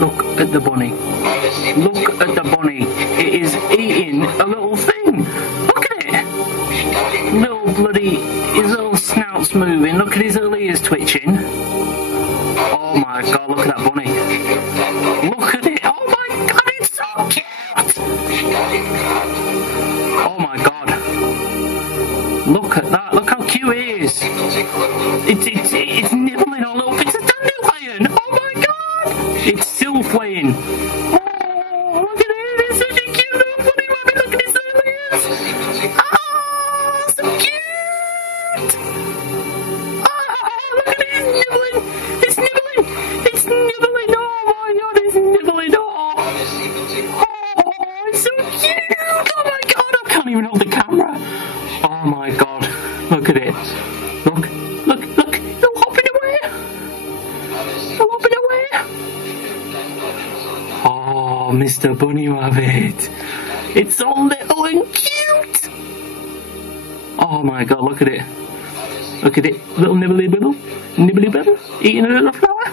Look at the bunny. Look at the bunny. It is eating a little thing. Look at it. Little bloody, his little snout's moving. Look at his little ears twitching. Oh my god, look at that bunny. Look at it. Oh my god, it's so cute. Oh my god. Look at that. Look how cute it is. It's nibbling on little bits of dandelion. Oh my god. It's still playing. Oh, look at it. It's such a cute little bunny rabbit. Look at his little ears. Oh, so cute. Oh, look at it. It's nibbling. It's nibbling. It's nibbling. Oh my god, it's nibbling. Oh, it's so cute. Oh my god, I can't even hold the camera. Oh my god, look at it. Look. They're hopping away. Oh, Mr. Bunny Rabbit. It's so little and cute. Oh my god, look at it. Look at it. Little nibbly bibble. Eating a little flower.